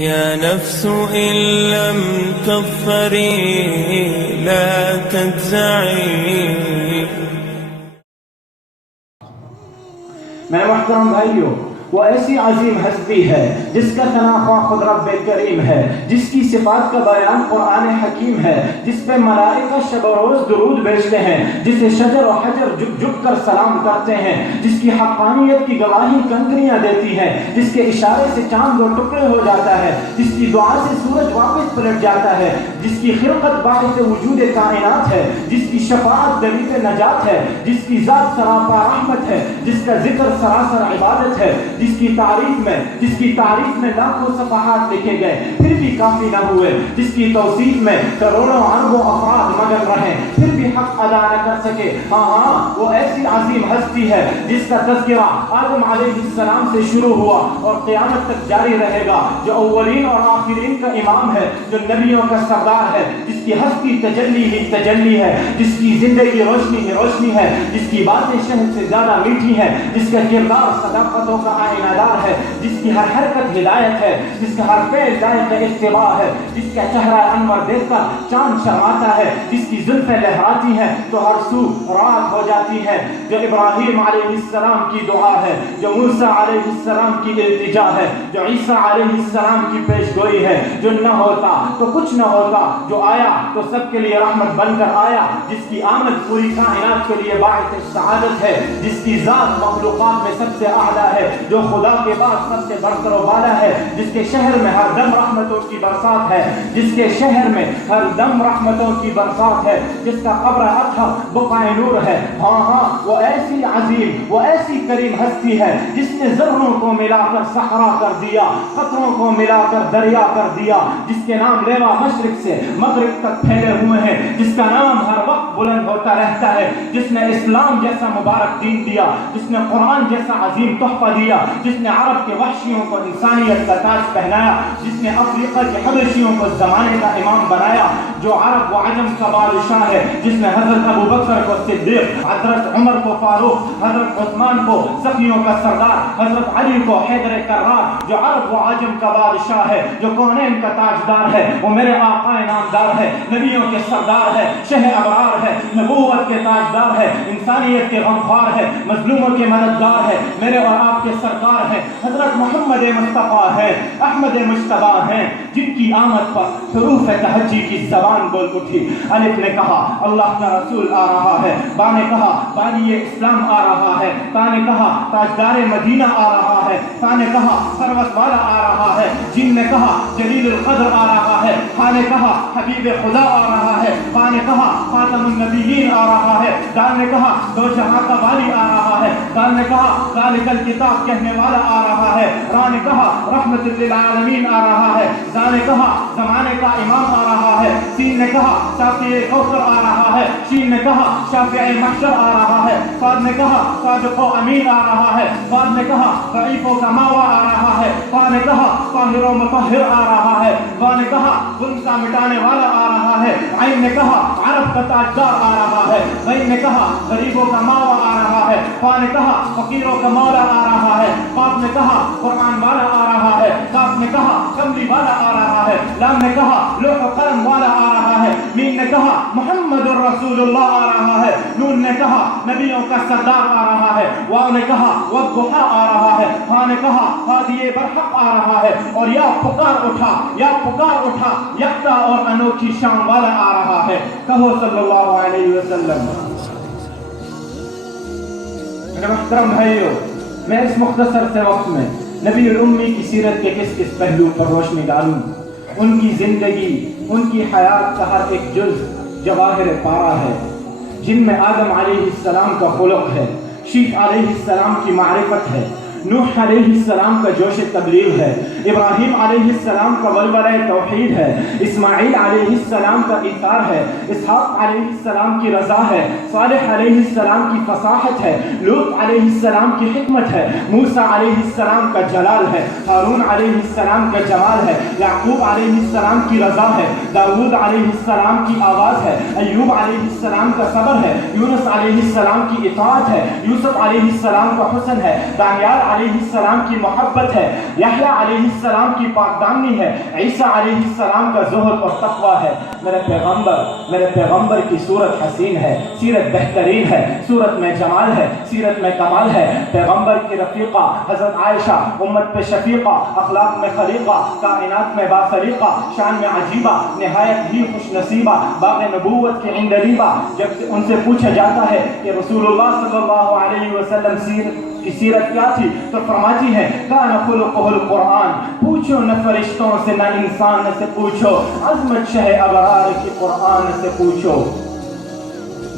يا نفس إن لم تظفري لا تجزعي. میرے محترم بھائیوں، وہ ایسی عظیم ہستی ہے جس کا ثنا خواہ خود رب کریم ہے، جس کی صفات کا بیان قرآن حکیم ہے، جس پہ ملائکہ شب و روز درود بھیجتے ہیں، جسے شجر و حجر جھک جھک کر سلام کرتے ہیں، جس کی حقانیت کی گواہی کنکریاں دیتی ہیں، جس کے اشارے سے چاند دو ٹکڑے ہو جاتا ہے، جس کی دعا سے سورج واپس پلٹ جاتا ہے، جس کی خلقت باعث وجود کائنات ہے، جس کی شفاعت دلیل نجات ہے، جس کی ذات سراپا رحمت ہے، جس کا ذکر سراسر عبادت ہے، جس کی تعریف میں لاکھوں صفحات لکھے گئے پھر بھی کافی نہ ہوئے، جس کی توصیف میں کروڑوں اربوں افراد مگن رہے پھر بھی حق ادا نہ کر سکے۔ ہاں وہ ایسی عظیم ہستی ہے جس کا تذکرہ آدم علیہ السلام سے شروع ہوا اور قیامت تک جاری رہے گا، جو اولین اور آخرین کا امام ہے، جو نبیوں کا سردار ہے، جس کی ہستی تجلی ہی تجلی ہے، جس کی زندگی روشنی ہی روشنی ہے، جس کی باتیں شہد سے زیادہ میٹھی ہیں، جس کا کردار صداقتوں کا آئینہ دار ہے، جس کی ہر حرکت ہدایت ہے، جس کا ہر فعل لائق اتباع ہے، جس کا چہرہ انور دیکھ کر چاند شرماتا ہے، جس کی زلفیں لہراتی ہیں تو ہر سو رات ہو جاتی ہے، جو ابراہیم علیہ السلام کی دعا ہے، جو موسیٰ علیہ السلام کی التجا ہے، جو عیسیٰ علیہ السلام کی پیش گوئی ہے، جو نہ ہوتا تو کچھ نہ ہوتا، جو آیا تو سب کے لیے رحمت بن کر آیا، جس کی آمد پوری کائنات کے لیے باعث سعادت ہے، جس کی ذات مخلوقات میں سب سے اعلیٰ ہے، جو خدا کے بعد سب سے برتر و بالا ہے، جس کے شہر میں ہر دم رحمتوں کی برسات ہے، جس کے شہر میں ہر دم رحمتوں کی برسات ہے، جس کا قبر اطہر بقع نور ہے۔ ہاں وہ ایسی عظیم، وہ ایسی کریم ہستی ہے جس نے ذروں کو ملا کر صحرا کر دیا، قطروں کو ملا کر دریا کر دیا، جس کے نام لیوا مشرق سے مغرب تک پھیلے ہوئے ہیں، جس کا نام ہر وقت بلند ہوتا رہتا ہے، جس نے اسلام جیسا مبارک دین دیا، جس نے قرآن جیسا عظیم تحفہ دیا، جس نے عرب کے وحشیوں کو انسانیت کا تاج پہنایا، جس نے افریقہ کے حبشیوں کو زمانے کا امام بنایا، جو عرب و عجم کا بادشاہ ہے، جس نے حضرت ابو بکر کو صدیق، حضرت عمر کو فاروق، حضرت عثمان کو سخیوں کا سردار، حضرت علی کو حیدر کرار، جو عرب و عجم کا بادشاہ ہے، جو کونین کا تاجدار ہے، وہ میرے آقا نامدار ہے، نبیوں کے سردار ہے، شہ ابرار ہے، نبوت کے تاجدار ہے، انسانیت کے غمخوار ہے، مظلوموں کے مددگار ہے، میرے اور آپ کے سرکار ہیں، حضرت محمد مصطفیٰ ہے، احمد مجتبیٰ ہیں، جن کی آمد پر حروف تہجی کی زبان بول اٹھی۔ الف نے کہا اللہ کا رسول آ رہا ہے، با نے کہا بانی اسلام آ رہا ہے، تا نے کہا تاجدار مدینہ آ رہا ہے، تا نے کہا سروت والا آ رہا ہے، جن نے کہا جلیل القدر آ رہا ہے، ہا نے کہا حبیب خدا آ رہا ہے، با نے کہا خاتم النبیین آ رہا ہے، دال نے کہا دو جہاں کا والی آ رہا ہے، دال نے کہا ذالک الکتاب کہنے والا آ رہا ہے، را نے کہا رحمت للعالمین آ رہا ہے، زا نے کہا زمانے کا امام آ رہا ہے، سین نے کہا ساقی کوثر آ رہا ہے، شین نے کہا شافع محشر آ رہا ہے، صاد نے کہا صادق و امین آ رہا ہے، صاد نے کہا ضعیفوں کا ماوا آ رہا ہے، فا نے کہا طاہر و مطہر آ رہا ہے، وا نے کہا ظلم کا مٹانے والا آ رہا ہے، عین نے کہا عرب کا تاجدار آ رہا ہے، غین نے کہا غریبوں کا ماوا آ رہا ہے، فا نے کہا فقیروں کا مولا آ رہا ہے، قاف نے کہا قرآن والا آ رہا ہے، کاف نے کہا کملی والا آ رہا ہے، لام نے کہا لوح و قلم والا آ رہا ہے، میم نے کہا محمد الرسول اللہ آ رہا ہے، نون نے کہا نبیوں کا سردار آ رہا ہے، واو نے کہا والضحیٰ آ رہا ہے، ہا نے کہا ہادی برحق آ رہا ہے، اور یا پکار اٹھا یکتا اور انوکھی شان والا آ رہا ہے۔ کہو صلی اللہ علیہ وسلم۔ میرے محترم بھائیو، میں اس مختصر سے وقت میں نبی الامی کی سیرت کے کس کس پہلو پر روشنی ڈالوں؟ ان کی زندگی، ان کی حیات کا ہر ایک جز جواہر پارا ہے، جن میں آدم علیہ السلام کا خلق ہے، شیخ علیہ السلام کی معرفت ہے، نوح علیہ السلام کا جوش تبلیغ ہے، ابراہیم علیہ السلام کا ولولہ توحید ہے، اسماعیل علیہ السلام کا ایثار ہے، اسحاق علیہ السلام کی رضا ہے، صالح علیہ السلام کی فصاحت ہے، لوط علیہ السلام کی حکمت ہے، موسیٰ علیہ السلام کا جلال ہے، ہارون علیہ السلام کا جمال ہے، یعقوب علیہ السلام کی رضا ہے، داؤد علیہ السلام کی آواز ہے، ایوب علیہ السلام کا صبر ہے، یونس علیہ السلام کی اطاعت ہے، یوسف علیہ السلام کا حسن ہے، دانیال علیہ السلام کی محبت ہے، یحییٰ علیہ السلام کی پاکدامنی ہے، عیسیٰ علیہ السلام کا زہد اور تقویٰ ہے۔ میرے پیغمبر کی صورت حسین ہے، سیرت بہترین ہے، صورت میں جمال ہے، سیرت میں کمال ہے۔ پیغمبر کی رفیقہ حضرت عائشہ امت پہ شفیقہ، اخلاق میں خلیقہ، کائنات میں باخلیقہ، شان میں عجیبہ، نہایت ہی خوش نصیبہ، باغ نبوت کے عندلیبہ۔ جب ان سے پوچھا جاتا ہے کہ رسول اللہ صلی اللہ علیہ وسلم کی سیرت کیا تھی تو فرماتی ہے کان خلقہ القرآن، پوچھو نہ فرشتوں سے نہ انسان سے پوچھو، عظمت شہ ابرار کی قرآن سے پوچھو۔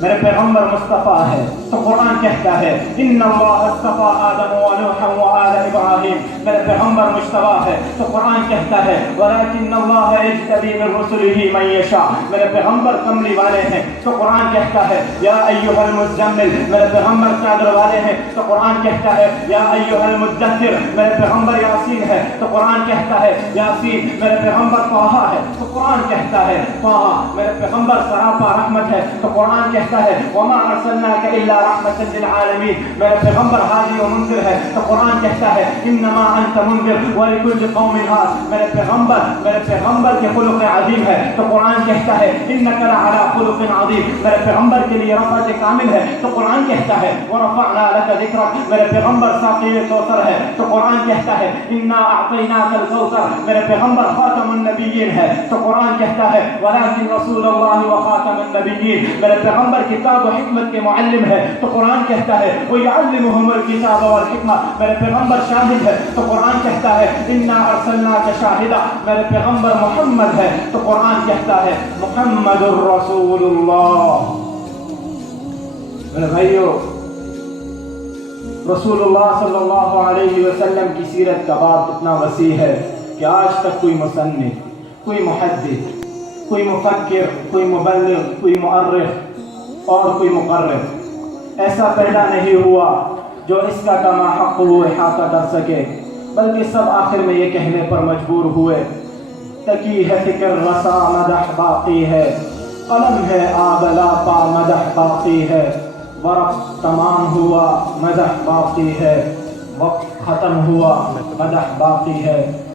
میرے پیغمبر مصطفیٰ ہے تو قرآن کہتا ہے ان اللہ اصطفیٰ آدم و نوح و آل ابراہیم، میرے پیغمبر مجتبیٰ ہے تو قرآن کہتا ہے ولکن اللہ یجتبی من رسلہ من یشاء، میرے پیغمبر کملی والے ہیں تو قرآن کہتا ہے یا ایھا المزمل، میرے پیغمبر چادر والے ہیں تو قرآن کہتا ہے یا ایھا المدثر، میرے پیغمبر یاسین ہے تو قرآن کہتا ہے یاسین، میرے پیغمبر طٰہٰ ہے تو قرآن کہتا ہے طٰہٰ، میرے پیغمبر سراپا رحمت ہے تو قرآن کہتا ہے وما ارسلناک الا رحمۃ للعالمین، میرے پیغمبر ہادی و منذر ہے تو قرآن کہتا ہے انما انت منذر ولکل قوم ہاد، میرے پیغمبر کے خلق عظیم ہے تو قرآن کہتا ہے انک لعلی خلق عظیم، میرے پیغمبر کے لیے رفعت کامل ہے تو قرآن کہتا ہے ورفعنا لک ذکرک، میرے پیغمبر ساقی کوثر ہے تو قرآن کہتا ہے انا اعطیناک الکوثر، میرے پیغمبر خاتم النبیین ہے تو قرآن کہتا ہے ولکن رسول اللہ و خاتم النبیین، میرے پیغمبر کتاب و حکمت کے معلم ہے تو قرآن کہتا ہے وَيُعَلِّمُهُمُ الْكِتَابَ وَالْحِکْمَةَ، میرے پیغمبر شاہد ہے تو قرآن کہتا ہے اِنَّا أَرْسَلْنَاكَ شَاهِدًا، میرے پیغمبر محمد ہے تو قرآن کہتا ہے محمد الرسول اللہ۔ میرے بھائیو، رسول اللہ صلی اللہ علیہ وسلم کی سیرت کا باب اتنا وسیع ہے کہ آج تک کوئی مصنف، کوئی محدث، کوئی مفکر، کوئی مبلغ، کوئی مؤرخ اور کوئی مقرر ایسا پیدا نہیں ہوا جو اس کا کما حق وہ احاطہ کر سکے، بلکہ سب آخر میں یہ کہنے پر مجبور ہوئے تکی ہے فکر رسا مدح باقی ہے، قلم ہے آب لاپا مدح باقی ہے، ورق تمام ہوا مدح باقی ہے، وقت ختم ہوا مدح باقی ہے۔